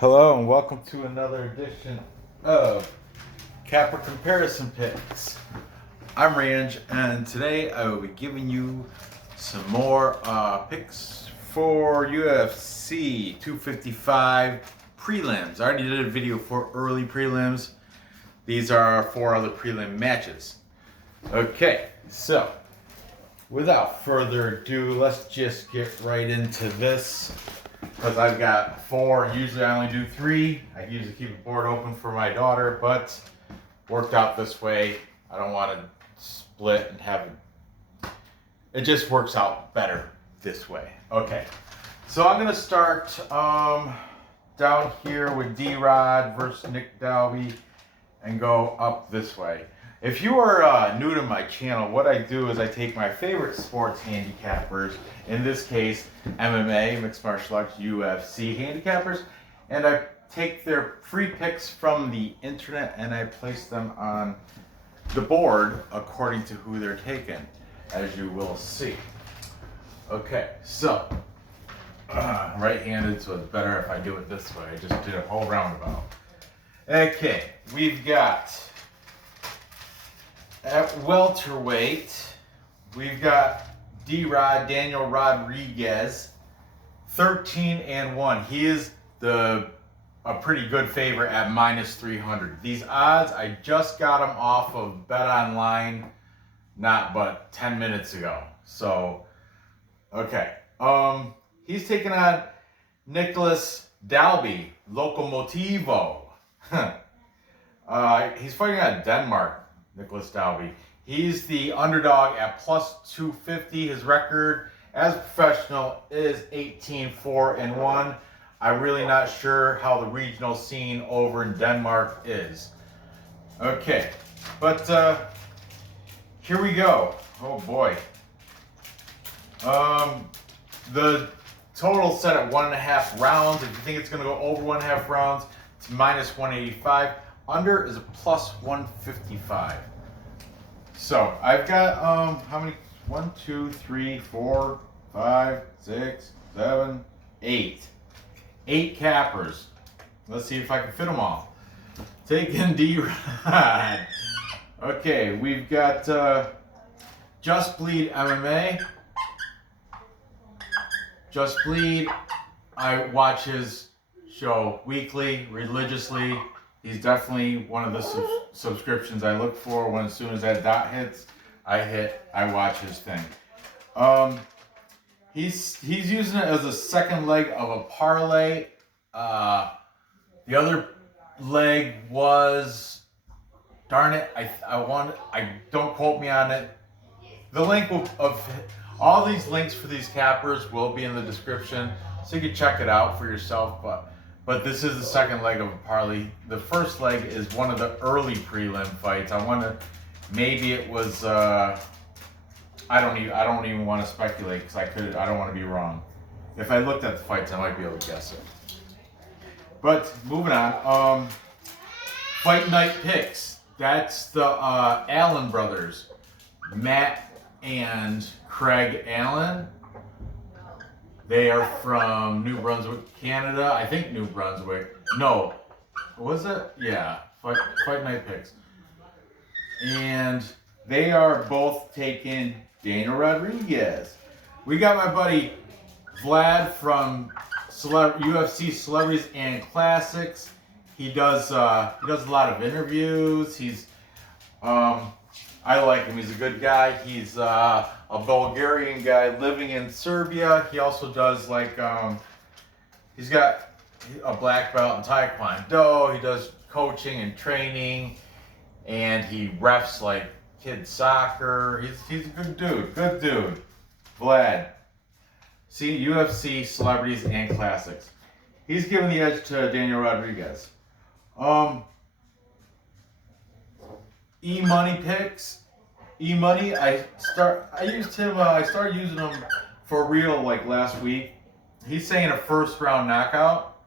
Hello and welcome to another edition of Capper Comparison Picks. I'm Range and today I will be giving you some more picks for UFC 255 prelims. I already did a video for early prelims. These are 4 other prelim matches. Okay, so without further ado, let's just get right into this. Because I've got 4, usually I only do 3. I usually keep a board open for my daughter, but worked out this way. I don't want to split and have it just works out better this way. Okay, so I'm going to start down here with D-Rod versus Nick Dalby and go up this way. If you are new to my channel, what I do is I take my favorite sports handicappers, in this case MMA, mixed martial arts, UFC handicappers, and I take their free picks from the internet and I place them on the board according to who they're taking, as you will see. Okay, so right-handed, so it's better if I do it this way. I just did a whole roundabout. Okay, we've got at welterweight, we've got D-Rod, Daniel Rodriguez, 13-1. He is a pretty good favorite at -300. These odds, I just got them off of Bet Online, not but 10 minutes ago. So, okay. He's taking on Nicolas Dalby, Locomotivo. He's fighting out of Denmark. Nicolas Dalby. He's the underdog at +250. His record as a professional is 18-4-1. I'm really not sure how the regional scene over in Denmark is. Okay, but here we go. Oh boy. The total set at 1.5 rounds. If you think it's going to go over 1.5 rounds, it's -185. Under is a +155. So I've got how many? 1, 2, 3, 4, 5, 6, 7, 8. 8 cappers. Let's see if I can fit them all. Taking D-Rod. Okay, we've got Just Bleed MMA. Just Bleed. I watch his show weekly, religiously. He's definitely one of the subscriptions I look for. When as soon as that dot hits, I watch his thing. He's using it as a second leg of a parlay. The other leg was, darn it, I don't quote me on it. The link of all these links for these cappers will be in the description, so you can check it out for yourself. But this is the second leg of a parlay. The first leg is one of the early prelim fights. Maybe it was. I don't even want to speculate because I don't want to be wrong. If I looked at the fights, I might be able to guess it. But moving on. Fight night picks. That's the Allen brothers, Matt and Craig Allen. They are from New Brunswick, Canada. I think New Brunswick. No. Was it? Yeah. Fight night picks. And they are both taking Daniel Rodriguez. We got my buddy Vlad from UFC Celebrities and Classics. He does a lot of interviews. I like him. He's a good guy. He's a Bulgarian guy living in Serbia. He also does he's got a black belt in Taekwondo. He does coaching and training, and he refs like kids soccer. He's a good dude. Vlad. See, UFC Celebrities and Classics. He's giving the edge to Daniel Rodriguez. E-Money picks. E-Money, I started using him for real like last week. He's saying a first round knockout.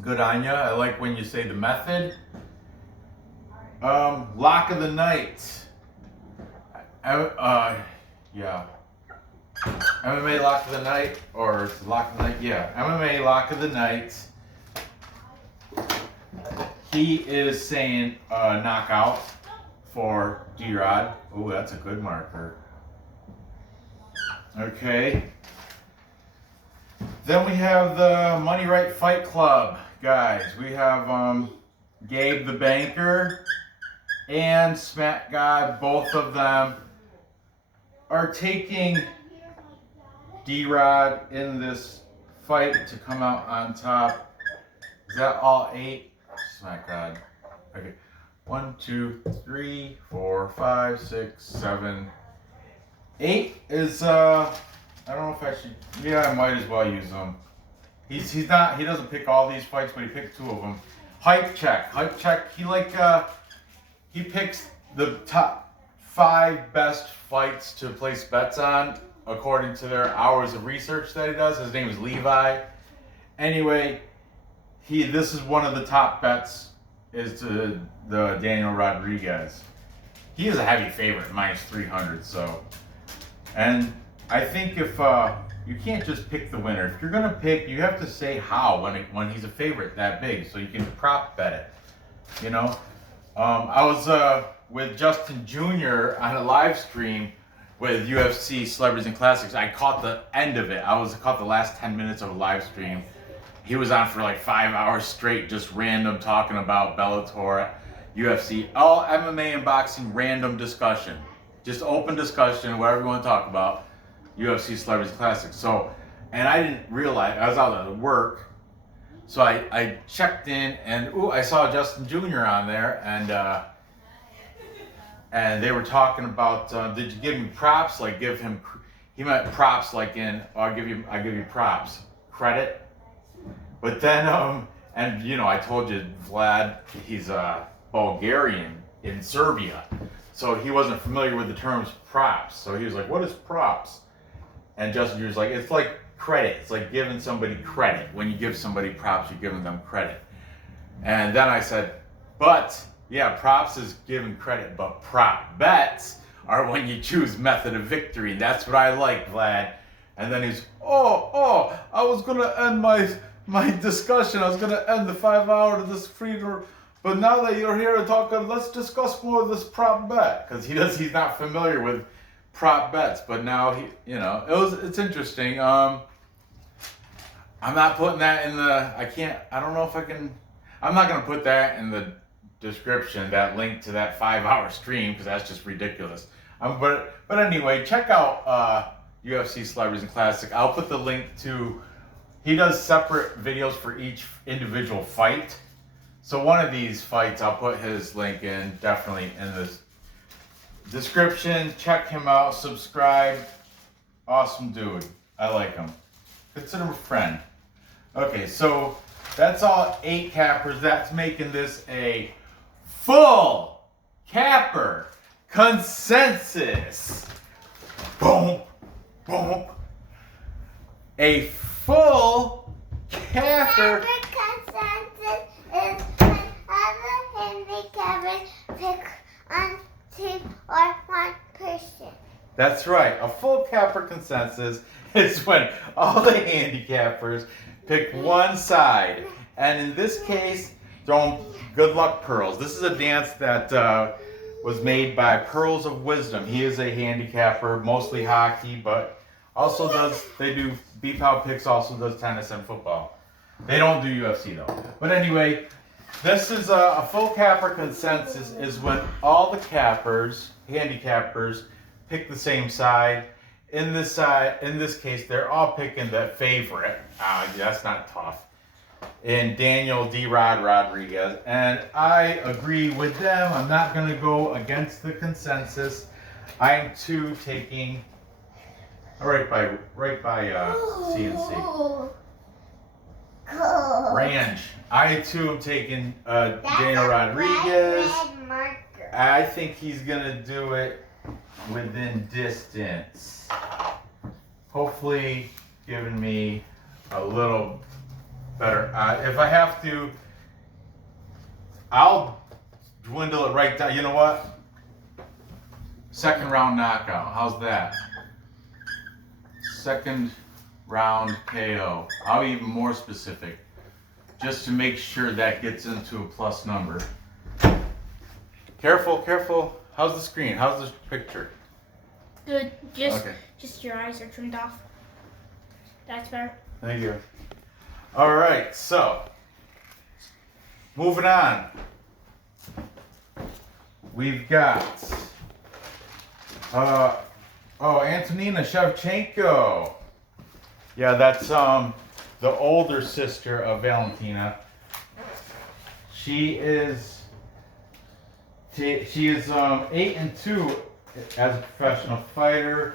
Good on ya. I like when you say the method. Lock of the night. Yeah. MMA lock of the night, or lock of the night? Yeah, MMA lock of the night. He is saying knockout for D-Rod. Oh, that's a good marker. Okay. Then we have the Money Right Fight Club guys. We have Gabe the Banker and Smack God. Both of them are taking D-Rod in this fight to come out on top. Is that all 8? Smack God. Okay. 1, 2, 3, 4, 5, 6, 7, 8 is I don't know if I should. Yeah, I might as well use them. He's not. He doesn't pick all these fights, but he picked 2 of them. Hype check. He picks the top 5 best fights to place bets on according to their hours of research that he does. His name is Levi. Anyway, this is one of the top bets is to the Daniel Rodriguez. He is a heavy favorite, -300. So, and I think if you can't just pick the winner. If you're gonna pick, you have to say how when he's a favorite that big, so you can prop bet it. You know, I was with Justin Jr. on a live stream with UFC Celebrities and Classics. I caught the end of it. I caught the last 10 minutes of a live stream. He was on for like 5 hours straight, just random talking about Bellator, UFC, all MMA and boxing, random discussion, just open discussion, whatever you want to talk about. UFC Celebrities and Classics. So, and I didn't realize, I was out at work, so I checked in, and I saw Justin Jr. on there, and they were talking about, did you give him props? Like give him, he meant props like in, I give you props, credit. But then, and you know, I told you, Vlad, he's Bulgarian in Serbia, so he wasn't familiar with the terms props. So he was like, "What is props?" And Justin Jr. was like, "It's like credit. It's like giving somebody credit. When you give somebody props, you're giving them credit." And then I said, "But yeah, props is giving credit, but prop bets are when you choose method of victory. That's what I like, Vlad." And then he's, "Oh, I was gonna end my discussion. I was gonna end the 5 hour of this freedom, but now that you're here to talk, let's discuss more of this prop bet," because he's not familiar with prop bets. But now it's interesting. I'm not putting that in the. I don't know if I can. I'm not gonna put that in the description. That link to that 5 hour stream, because that's just ridiculous. But anyway, check out UFC Celebrities and Classic. I'll put the link to. He does separate videos for each individual fight. So one of these fights, I'll put his link in, definitely in the description. Check him out, subscribe. Awesome dude. I like him. Consider him a friend. Okay, so that's all 8 cappers. That's making this a full capper consensus. Boom, boom. A full capper consensus is when other handicappers pick on 2 or 1 person. That's right. A full capper consensus is when all the handicappers pick one side. And in this case, throw good luck pearls. This is a dance that was made by Pearls of Wisdom. He is a handicapper, mostly hockey, but also they do Beef How Picks, also does tennis and football. They don't do UFC though. But anyway, this is a full capper consensus is when all the cappers, handicappers, pick the same side. In this case, they're all picking the favorite. That's not tough. In Daniel D-Rod Rodriguez. And I agree with them. I'm not going to go against the consensus. I'm too taking right by CNC. Cool. Ranch. I too am taking Daniel Rodriguez. Red marker. I think he's going to do it within distance. Hopefully giving me a little better. If I have to, I'll dwindle it right down. You know what? Second round knockout. How's that? second round KO. I'll be even more specific, just to make sure that gets into a plus number. Careful, careful. How's the screen? How's the picture? Good. Just Okay. just your eyes are trimmed off. That's better. Thank you. All right, so moving on. We've got Antonina Chavchenko. Yeah, that's the older sister of Valentina. She is 8-2 as a professional fighter.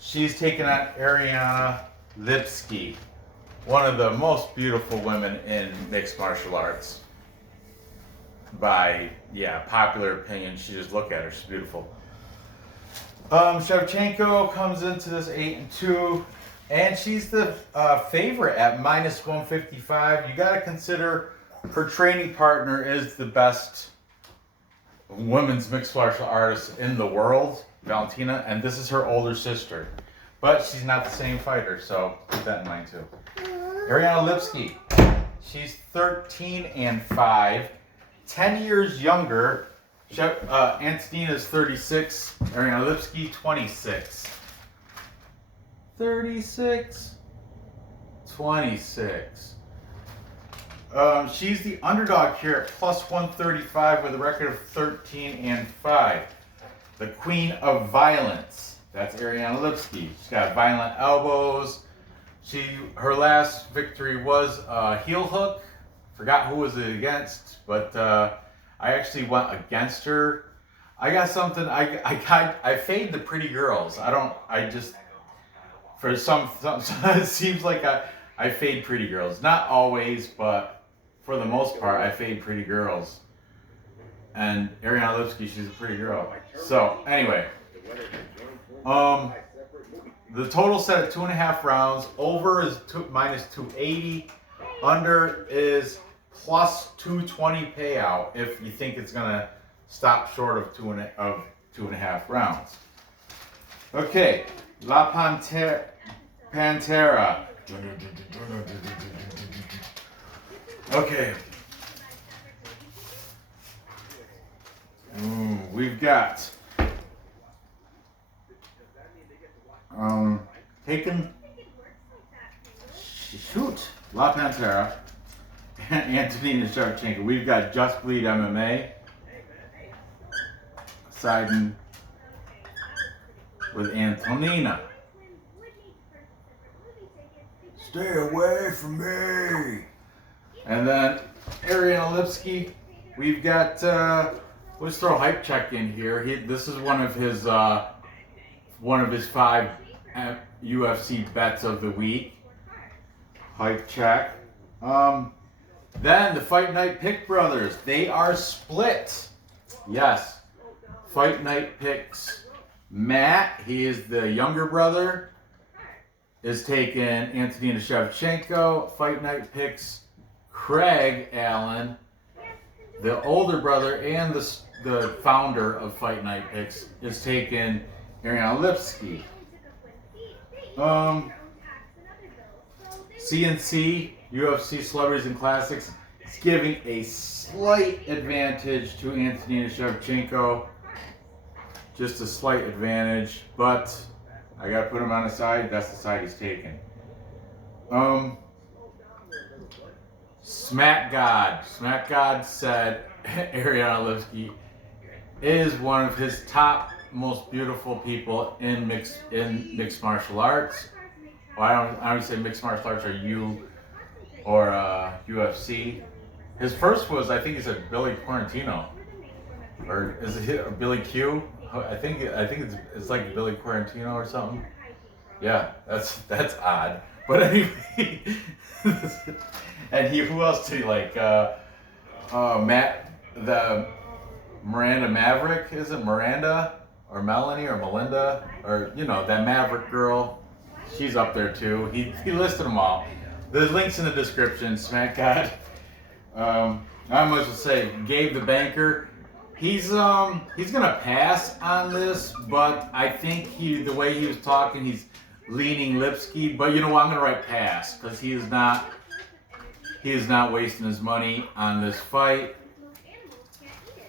She's taken on Ariana Lipski, one of the most beautiful women in mixed martial arts. By popular opinion, just look at her, she's beautiful. Shevchenko comes into this 8-2, and she's the favorite at -155. You got to consider her training partner is the best women's mixed martial artist in the world, Valentina, and this is her older sister. But she's not the same fighter, so keep that in mind too. Ariana Lipski, she's 13-5, 10 years younger. Antonina's 36, Ariana Lipski 26. 36, 26. She's the underdog here at +135 with a record of 13-5. The Queen of Violence. That's Ariana Lipski. She's got violent elbows. Her last victory was a heel hook. Forgot who was it against, but I actually went against her. I got something. I fade the pretty girls. For some it seems like I fade pretty girls. Not always, but for the most part, I fade pretty girls. And Ariana Lipski, she's a pretty girl. So anyway, the total set at 2.5 rounds. Over is -280. Under is +220 payout if you think it's gonna stop short of 2.5 rounds. Okay, La Pantera. Okay. We've got La Pantera, Antonina Chavchenko. We've got Just Bleed MMA siding with Antonina. Stay away from me. And then Ariana Lipski. We've got let's throw Hype Check in here. This is one of his 5 UFC bets of the week. Hype Check. Then the Fight Night Pick brothers. They are split. Yes. Fight Night Picks. Matt, he is the younger brother, is taking Antonina Chavchenko. Fight Night Picks. Craig Allen, the older brother and the founder of Fight Night Picks, is taking Ariana Lipski. CNC, UFC Celebrities and Classics, is giving a slight advantage to Antonina Chavchenko. Just a slight advantage, but I gotta put him on the side. That's the side he's taking. Smack God said Ariana Lipski is one of his top most beautiful people in mixed martial arts. Well, I don't say mixed martial arts or UFC. His first was, I think he said Billy Quarantino, or is it Billy Q? I think it's like Billy Quarantino or something. Yeah, that's odd. But anyway, and who else did he like? Matt, the Miranda Maverick, is it Miranda or Melanie or Melinda or that Maverick girl? She's up there too. He listed them all. The link's in the description. Smack God. I might as well say Gabe the Banker. He's gonna pass on this, but I think the way he was talking, he's leaning Lipski, but you know what? I'm gonna write pass because he is not wasting his money on this fight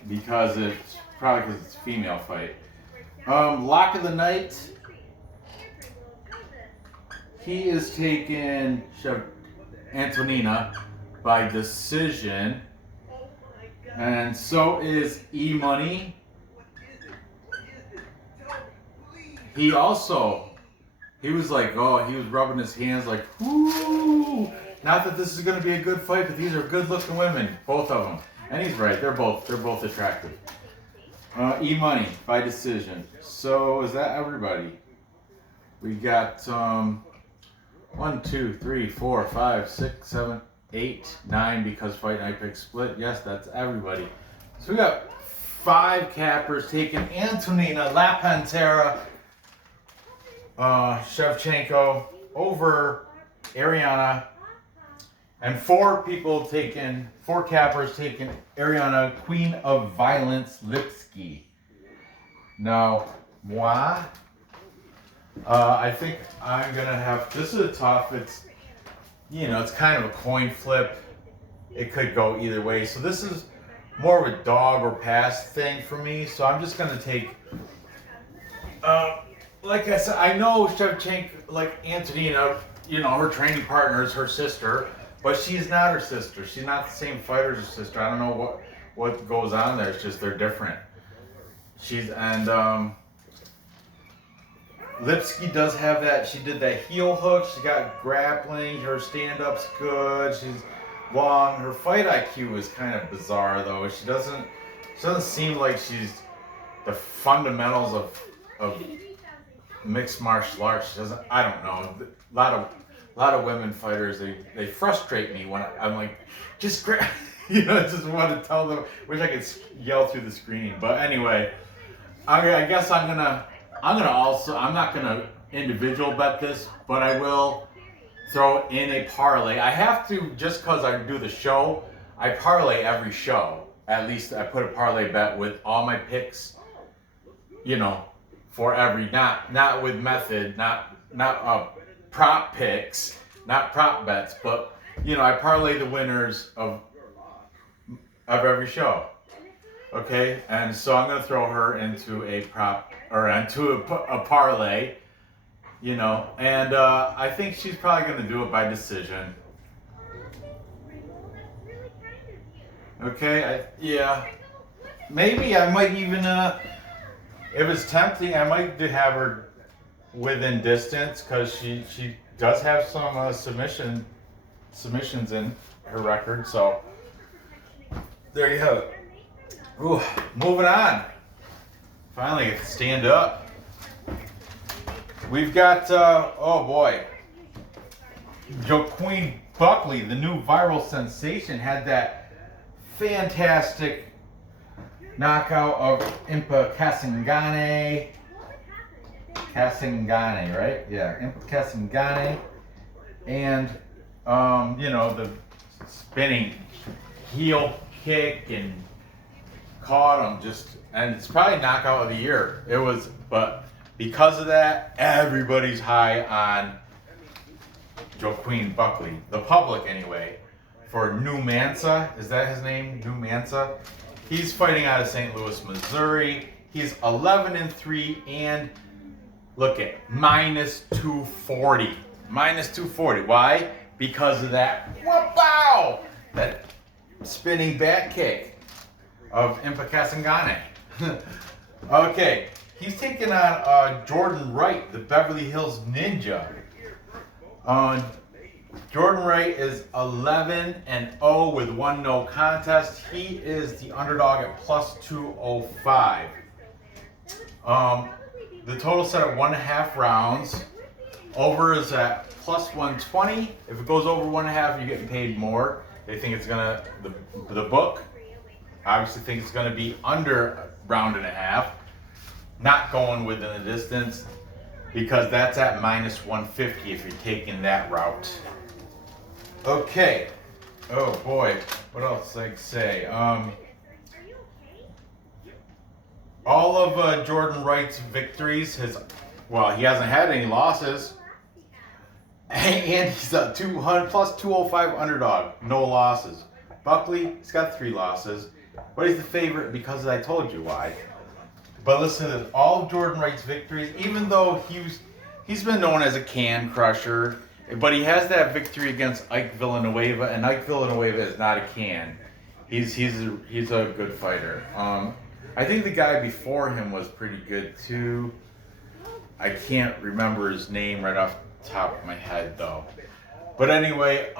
because it's probably because it's a female fight. Lock of the night. He is taking Antonina by decision, and so is E Money. He was like, oh, he was rubbing his hands like, whoo. Not that this is going to be a good fight, but these are good-looking women, both of them. And he's right, they're both attractive. E Money by decision. So is that everybody? We got 1, 2, 3, 4, 5, 6, 7, 8, 9 because Fight Night pick split. Yes, that's everybody. So we got 5 cappers taking Antonina La Pantera Shevchenko over Ariana, and 4 cappers taking Ariana Queen of Violence Lipski. Now, moi, I think I'm gonna have. This is tough. It's it's kind of a coin flip. It could go either way. So this is more of a dog or pass thing for me. So I'm just gonna take. Like I said, I know Shevchenko, like Antonina, her training partner is her sister, but she's not her sister. She's not the same fighter as her sister. I don't know what goes on there. It's just they're different. Lipski does have that. She did that heel hook. She got grappling. Her stand-up's good. She's long. Her fight IQ is kind of bizarre though. She doesn't seem like she's the fundamentals of mixed martial arts. She doesn't. I don't know. A lot of women fighters. They frustrate me when I'm like, just grab. I just want to tell them. Wish I could yell through the screen. But anyway, I guess I'm not gonna individual bet this, but I will throw in a parlay. I have to, just because I do the show. I parlay every show. At least I put a parlay bet with all my picks. For every not with method, not prop picks, not prop bets, but I parlay the winners of every show. Okay, and so I'm gonna throw her into a prop or into a parlay, and I think she's probably gonna do it by decision. Okay, maybe I might even if it's tempting, I might have her within distance because she does have some submissions in her record. So there you have it. Ooh, moving on. Finally, I get to stand up. We've got Queen Buckley, the new viral sensation, had that fantastic knockout of Impa Kasingane. Kasingane, right? Yeah, Impa Kasingane. And, the spinning heel kick and caught him and it's probably knockout of the year. But because of that, everybody's high on Queen Buckley. The public, anyway. For New Mansa, is that his name? New Mansa? He's fighting out of St. Louis, Missouri. He's 11-3 and look at -240. -240. Why? Because of that wow! That spinning back kick of Impa Kasingane. Okay, he's taking on Jordan Wright, the Beverly Hills Ninja. Jordan Wright is 11-0 with 1 no contest. He is the underdog at +205. The total set at 1.5 rounds. Over is at +120. If it goes over 1.5, you're getting paid more. They think it's gonna the book obviously thinks it's gonna be under a round and a half, not going within the distance because that's at -150 if you're taking that route. Okay. Oh boy, what else I could say? All of Jordan Wright's victories, he hasn't had any losses. And he's a 200 plus 205 underdog. No losses. Buckley, he's got 3 losses. But he's the favorite because I told you why. But listen to this. All of Jordan Wright's victories, even though he's been known as a can crusher, but he has that victory against Ike Villanueva, and Ike Villanueva is not a can. He's a good fighter. I think the guy before him was pretty good too. I can't remember his name right off the top of my head though. But anyway,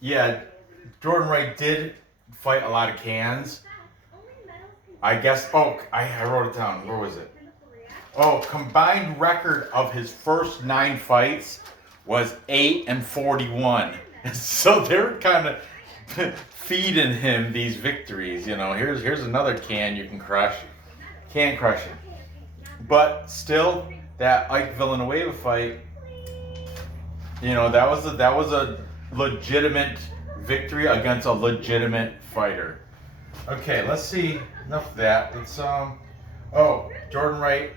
yeah, Jordan Wright did fight a lot of cans. I guess, I wrote it down. Where was it? Oh, combined record of his first 9 fights was 8-41. So they're kind of feeding him these victories. You know, here's another can you can crush. Can't crush it. But still, that Ike Villanueva fight, you know, that was a legitimate victory against a legitimate fighter. Okay, let's see. Enough of that. Let's Jordan Wright,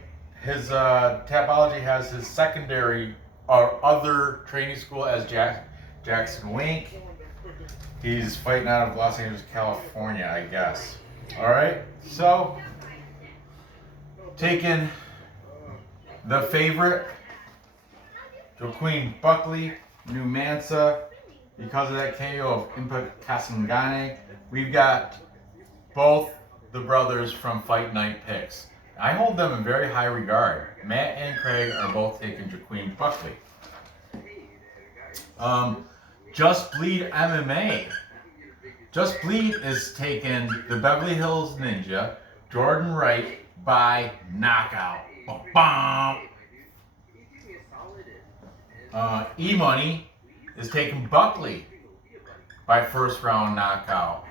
his Tapology has his secondary or other training school as Jackson Wink. He's fighting out of Los Angeles, California, I guess. All right, so taking the favorite, Queen Buckley, New Mansa, because of that KO of Impa Kasangane. We've got both the brothers from Fight Night picks. I hold them in very high regard. Matt and Craig are both taking Joaquin Buckley. Just Bleed MMA. Just Bleed is taking the Beverly Hills Ninja, Jordan Wright, by knockout. Bum, bum. E-Money is taking Buckley by first round knockout.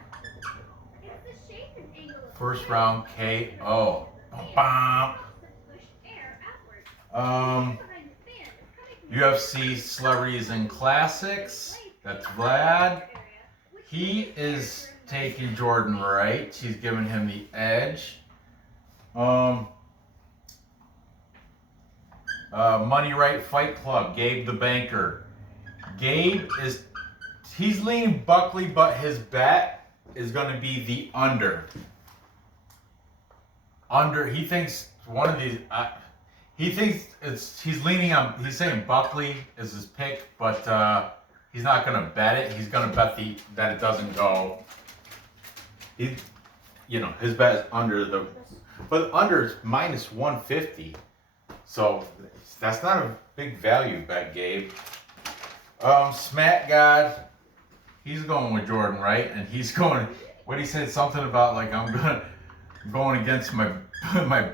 First round KO. Bum, bum. UFC Celebrities and Classics. That's Vlad. He is taking Jordan Wright. She's giving him the edge. Money Right Fight Club. Gabe the Banker. Gabe he's leaning Buckley, but his bet is going to be the under. He thinks one of these. He's leaning on. He's saying Buckley is his pick, but he's not going to bet it. He's going to bet that it doesn't go. His bet is under but under is minus 150. So that's not a big value bet, Gabe. Smack God, he's going with Jordan Wright, and he's going. What he said something about like I'm going against my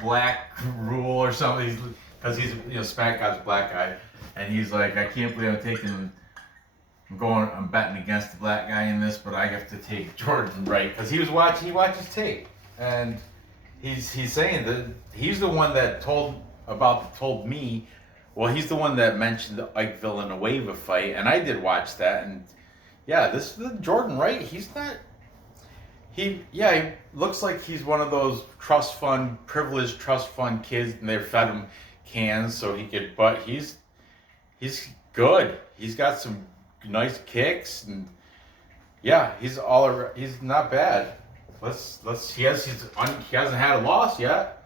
black rule or something. Because he's Smack God's a black guy, and he's like, I can't believe I'm betting against the black guy in this, but I have to take Jordan Wright because he watches tape, and he's saying that he's the one that told me. Well, he's the one that mentioned the Ike Villanueva fight, and I did watch that, and yeah, this Jordan Wright, he looks like he's one of those privileged trust fund kids, and they fed him cans so he could, but he's good. He's got some nice kicks, and yeah, he's not bad. He hasn't had a loss yet,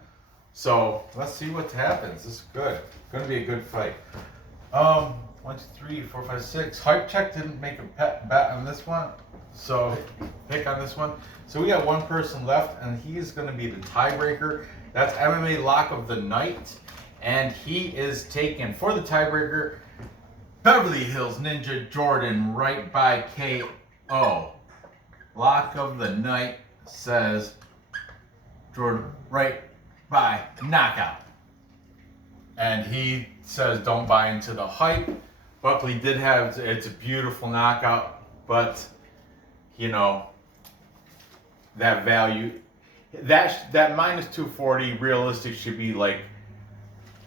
so let's see what happens. This is good. Going to be a good fight. 1, 2, 3, 4, 5, 6. Hype Check didn't make a bet on this one, so pick on this one. So we got one person left, and he's going to be the tiebreaker. That's MMA Lock of the Night, and he is taken for the tiebreaker. Beverly Hills Ninja Jordan Wright by KO. Lock of the Night says Jordan Wright by knockout. And he says don't buy into the hype. Buckley did have, it's a beautiful knockout, but that value, that minus 240 realistic should be like,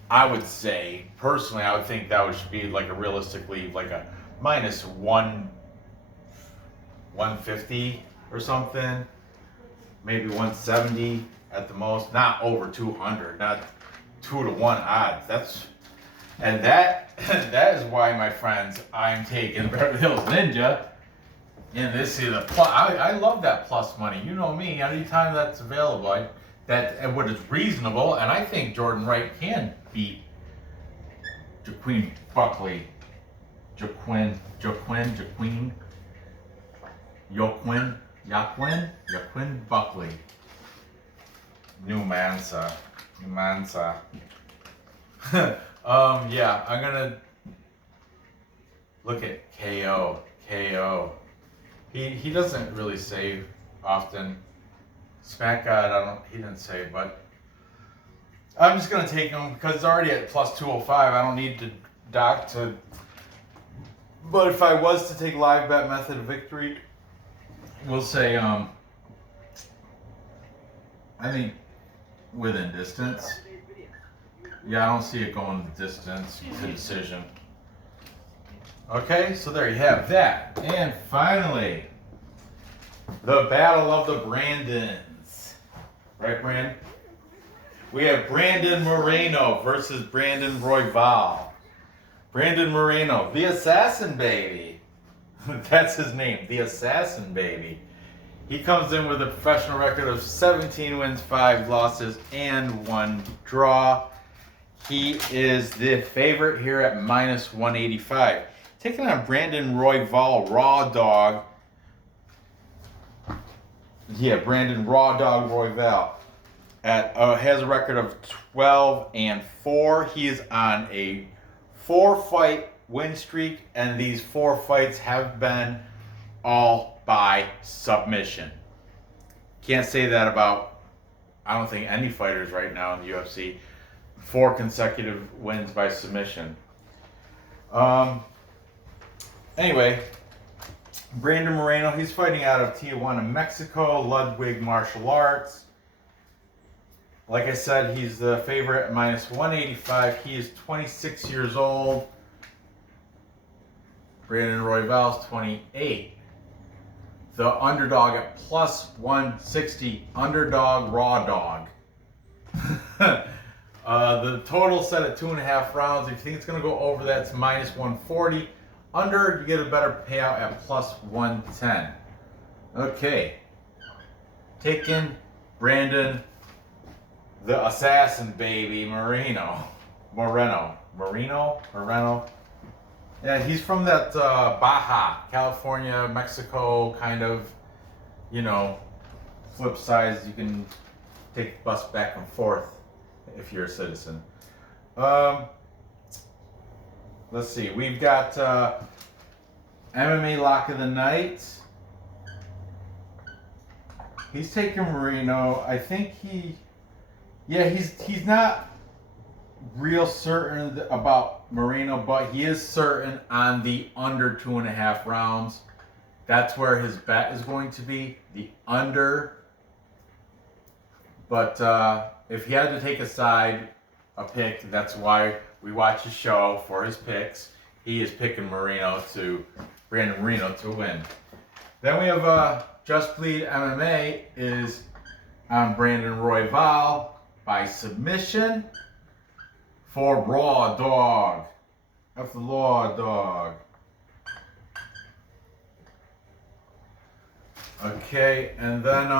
I would say, personally, I would think that should be like a realistically like a minus 150 or something, maybe 170 at the most, not over 200, not 2-to-1 odds. And that is why, my friends, I'm taking Beverly Hills Ninja. And this is a plus. I love that plus money. You know me. Anytime that's available, and what is reasonable, and I think Jordan Wright can beat Queen Buckley, Joaquin Buckley, New Mansa. Yeah, I'm gonna look at KO. He doesn't really save often. Smack God, he didn't save, but I'm just gonna take him because it's already at plus 205. I don't need to dock to. But if I was to take live bet method of victory, we'll say I think within distance. Yeah, I don't see it going the distance to decision. Okay, so there you have that. And finally, the battle of the Brandons. Right, Brandon? We have Brandon Moreno versus Brandon Royval. Brandon Moreno, the Assassin Baby. That's his name, the Assassin Baby. He comes in with a professional record of 17 wins, 5 losses, and 1 draw. He is the favorite here at minus 185. Taking on Brandon Royval, Raw Dog. Yeah, Brandon Raw Dog Royval has a record of 12-4. He is on a 4-fight win streak, and these 4 fights have been all by submission. Can't say that about, I don't think, any fighters right now in the UFC. 4 consecutive wins by submission. Anyway, Brandon Moreno, he's fighting out of Tijuana, Mexico, Ludwig Martial Arts. Like I said, he's the favorite at minus 185. He is 26 years old. Brandon Royval's 28. The underdog at plus 160. Underdog, Raw Dog. The total set at 2.5 rounds. If you think it's going to go over, that's minus 140. Under, you get a better payout at plus 110. Okay. Taking Brandon, the Assassin Baby, Moreno. Yeah, he's from that Baja, California, Mexico kind of, flip sides. You can take the bus back and forth if you're a citizen. Let's see. We've got MMA Lock of the Night. He's taking Moreno. I think he's not real certain about Moreno, but he is certain on the under 2.5 rounds. That's where his bet is going to be, the under. But if he had to take a pick, that's why we watch his show for his picks. He is picking Brandon Moreno to win. Then we have Just Bleed MMA is on Brandon Royval by submission for Raw Dog. That's the Raw Dog. Okay, and then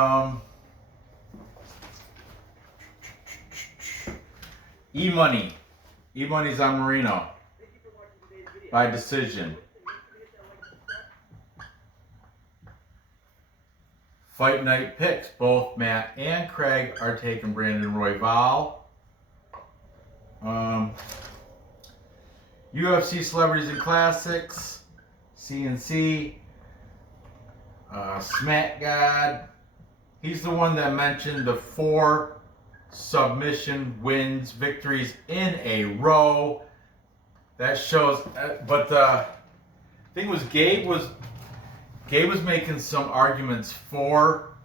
E-Money. E-Money's on Moreno by decision. Fight Night picks. Both Matt and Craig are taking Brandon Royval. UFC Celebrities and Classics. CNC. Smack God. He's the one that mentioned the 4 submission wins, victories in a row. That shows, but the thing was, Gabe was making some arguments for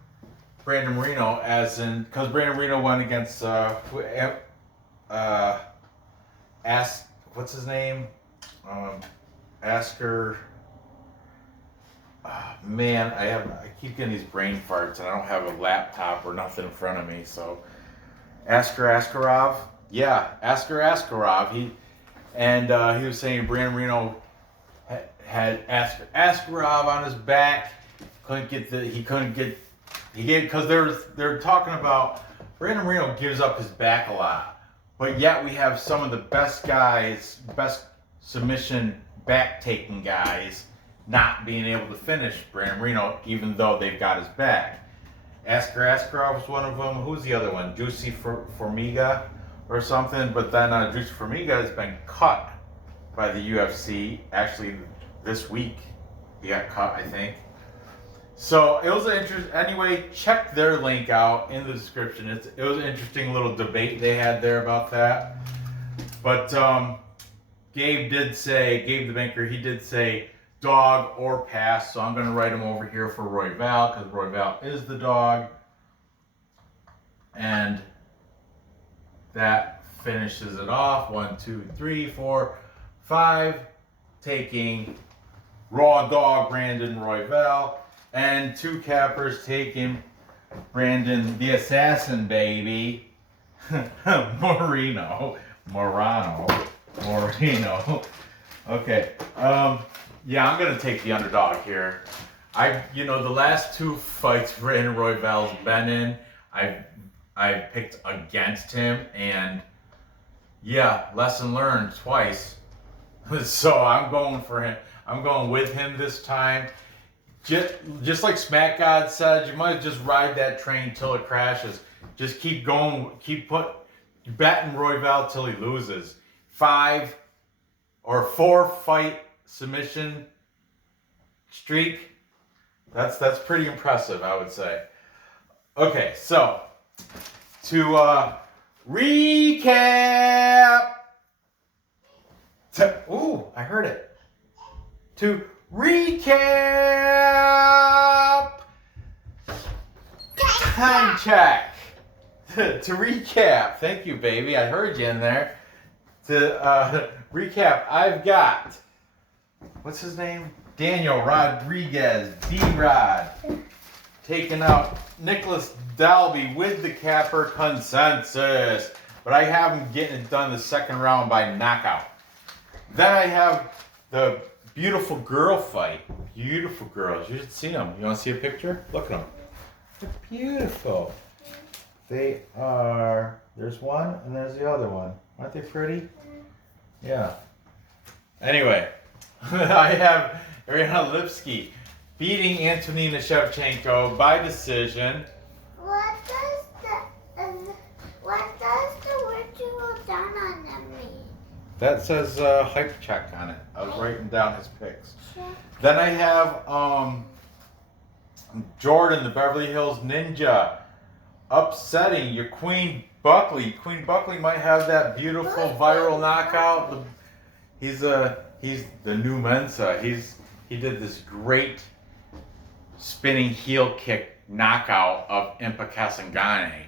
Brandon Moreno, as in, because Brandon Moreno went against what's his name? Asker. Man, I keep getting these brain farts, and I don't have a laptop or nothing in front of me, so. Askarov. Yeah, Askarov. He And he was saying Brandon Moreno had Askarov on his back. Because they're talking about Brandon Moreno gives up his back a lot, but yet we have some of the best guys, best submission back taking guys, not being able to finish Brandon Moreno, even though they've got his back. Askarov was one of them. Who's the other one? Juicy Formiga or something. But then Juicy Formiga has been cut by the UFC. Actually, this week he got cut, I think. So it was an interesting. Anyway, check their link out in the description. It was an interesting little debate they had there about that. But Gabe the banker, he did say dog or pass. So I'm going to write him over here for Royval because Royval is the dog. And that finishes it off. 1, 2, 3, 4, 5. Taking raw dog Brandon Royval. And 2 cappers taking Brandon the assassin baby. Moreno. Okay. Yeah, I'm gonna take the underdog here. The last 2 fights Brandon Royval's been in, I picked against him, and yeah, lesson learned twice. So I'm going for him. I'm going with him this time. Just like Smack God said, you might just ride that train till it crashes. Just keep going, betting Royval till he loses. 5 or 4 fight submission streak. That's pretty impressive, I would say. Okay, so to recap. Ooh, I heard it. To recap. Time check. To recap. Thank you, baby. I heard you in there. To recap, I've got, what's his name? Daniel Rodriguez, D-Rod, taking out Nick Dalby with the capper consensus. But I have him getting it done the second round by knockout. Then I have the beautiful girl fight. Beautiful girls. You should see them. You want to see a picture? Look at them. They're beautiful. They are, there's one and there's the other one. Aren't they pretty? Yeah. Anyway, I have Ariana Lipski beating Antonina Chavchenko by decision. What does the virtual down on them mean? That says hype check on it. I was writing down his picks. Then I have Jordan, the Beverly Hills Ninja, upsetting your Queen Buckley. Queen Buckley might have that beautiful viral knockout. He's the new Mensa. He did this great spinning heel kick knockout of Impa Kasangane,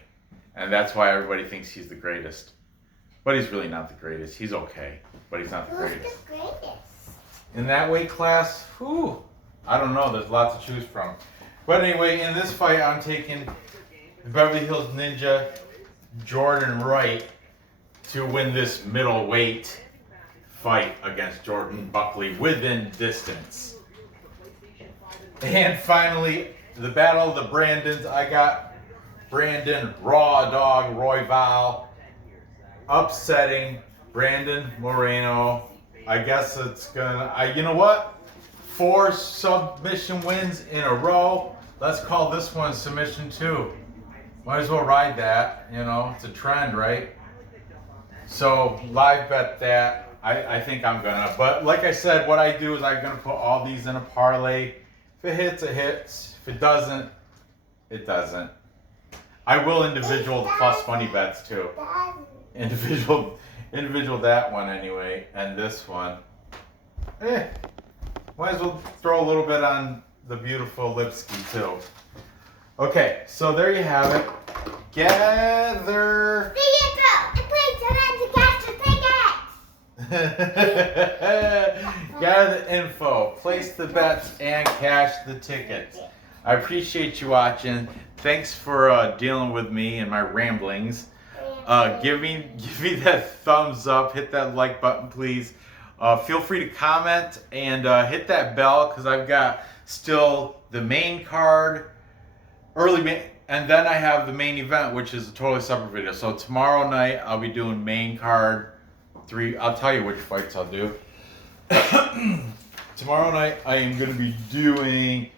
and that's why everybody thinks he's the greatest. But he's really not the greatest. He's okay, but he's not the greatest. Who's the greatest? In that weight class, I don't know. There's lots to choose from. But anyway, in this fight, I'm taking the Beverly Hills Ninja, Jordan Wright, to win this middleweight fight against Jordan Buckley within distance. And finally, the battle of the Brandons. I got Brandon Raw Dog Royval upsetting Brandon Moreno. I guess it's gonna, you know what? 4 submission wins in a row. Let's call this one submission 2. Might as well ride that, it's a trend, right? So live bet that. I think I'm gonna. But like I said, what I do is I'm gonna put all these in a parlay. If it hits, it hits. If it doesn't, it doesn't. I will individual the plus money bets too. Individual that one anyway, and this one. Might as well throw a little bit on the beautiful Lipski too. Okay, so there you have it. Gather. Gather the info, place the bets, and cash the tickets. I appreciate you watching. Thanks for dealing with me and my ramblings. Give me that thumbs up. Hit that like button, please. Feel free to comment and hit that bell because I've got still the main card, and then I have the main event, which is a totally separate video. So tomorrow night I'll be doing main card 3. I'll tell you which fights I'll do. Tomorrow night I am going to be doing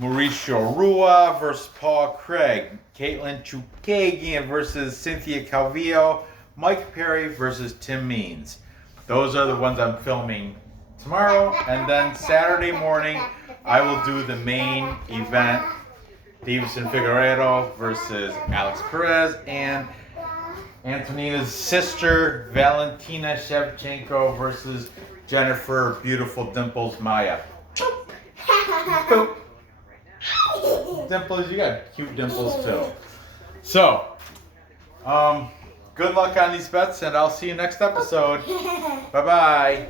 Mauricio Rua versus Paul Craig, Caitlin Chukagian versus Cynthia Calvillo, Mike Perry versus Tim Means. Those are the ones I'm filming tomorrow, and then Saturday morning I will do the main event, Davison Figueiredo versus Alex Perez, and Antonina's sister Valentina Shevchenko versus Jennifer Beautiful Dimples Maya. Boop. Dimples, you got cute dimples too. So, good luck on these bets, and I'll see you next episode. Bye-bye.